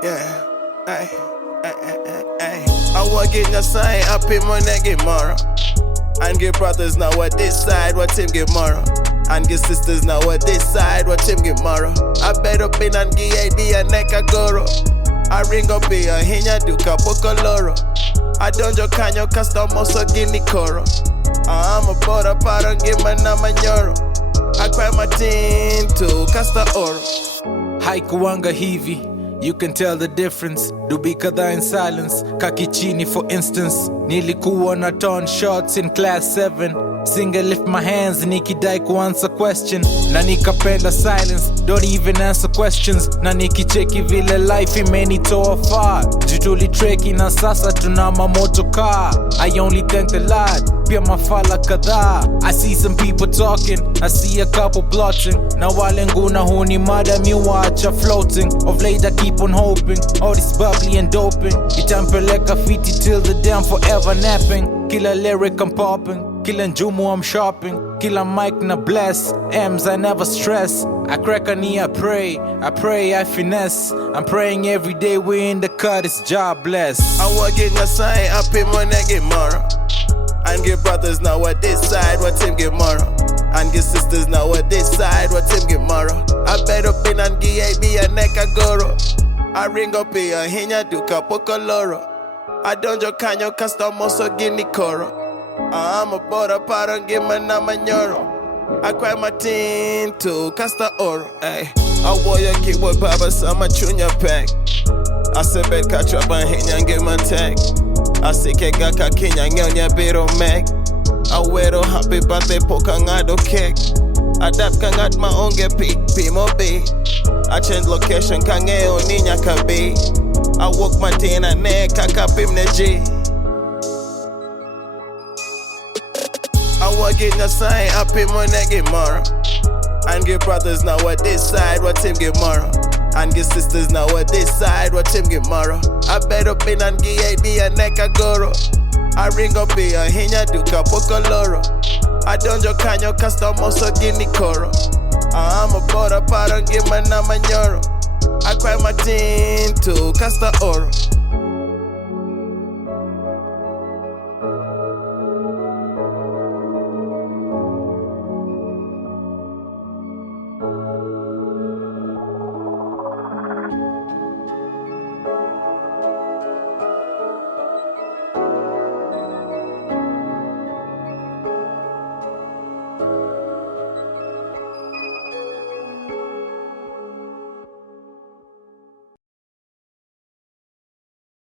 Yeah, ay. I want get your sign up in my neck GIMORO. And get brothers now what this side, what him GIMORO. And get sisters now what this side, what him GIMORO. I bet up in and GID and neck a goro. I ring up here, hinya duka pokoloro. I don't jo kanyo customer so gini koro. I'm a border pattern give my nama nyoro. I cry my tin to casta oro. Haikuanga hivi, you can tell the difference. Dubi kadhaa in silence, kakichini for instance. Nilikuwa na ton shots in class 7. Single lift my hands, nikidai kuansa question. Na nikapenda silence, don't even answer questions. Na nikicheki vile life imenitoa far. Jutuli treki na sasa tuna mamoto car. I only thank the Lord, pia mafala kadhaa. I see some people talking, I see a couple plotting. Na wale nguna huni mada miwacha floating. Of late I keep on hoping, all this bubbly and doping. Itampeleka fiti till the day I'm forever napping. Kila lyric I'm popping, kila njumu I'm shopping. Kila mic na bless, M's I never stress. I crack a knee, I pray, I finesse. I'm praying every day we in the cut, it's job bless. I want get your sign up in my neck GIMORO. And get brothers now what this side, what him GIMORO. And get sisters now what this side, what him GIMORO. I bet up in and GID and neck a goro. I ring up here, hinya duka pokoloro. I don't jo kanyo customer so gini koro. I'm a border pattern give my nama nyoro. I cry my tin to casta oro. Ay, I wore your keyboard baba sama chunya pack. I said bed catch up and hinya give my tag. I say kega ka kinya nyonya biro mac. I wear a happy birthday poka ngado cake. Adapt kangat my own get pi mo be. I change location kange oninya kabe. I walk my tin and neck kakapim neji. I want get your sign up in my neck GIMORO. And get brothers now what this side, what him GIMORO. And get sisters now what this side, what him GIMORO. I bet up in and GID and neck a goro. I ring up here, hinya duka pokoloro. I don't jo kanyo customer so gini koro. I'm a border pattern give my nama nyoro. I cry my tin to casta oro.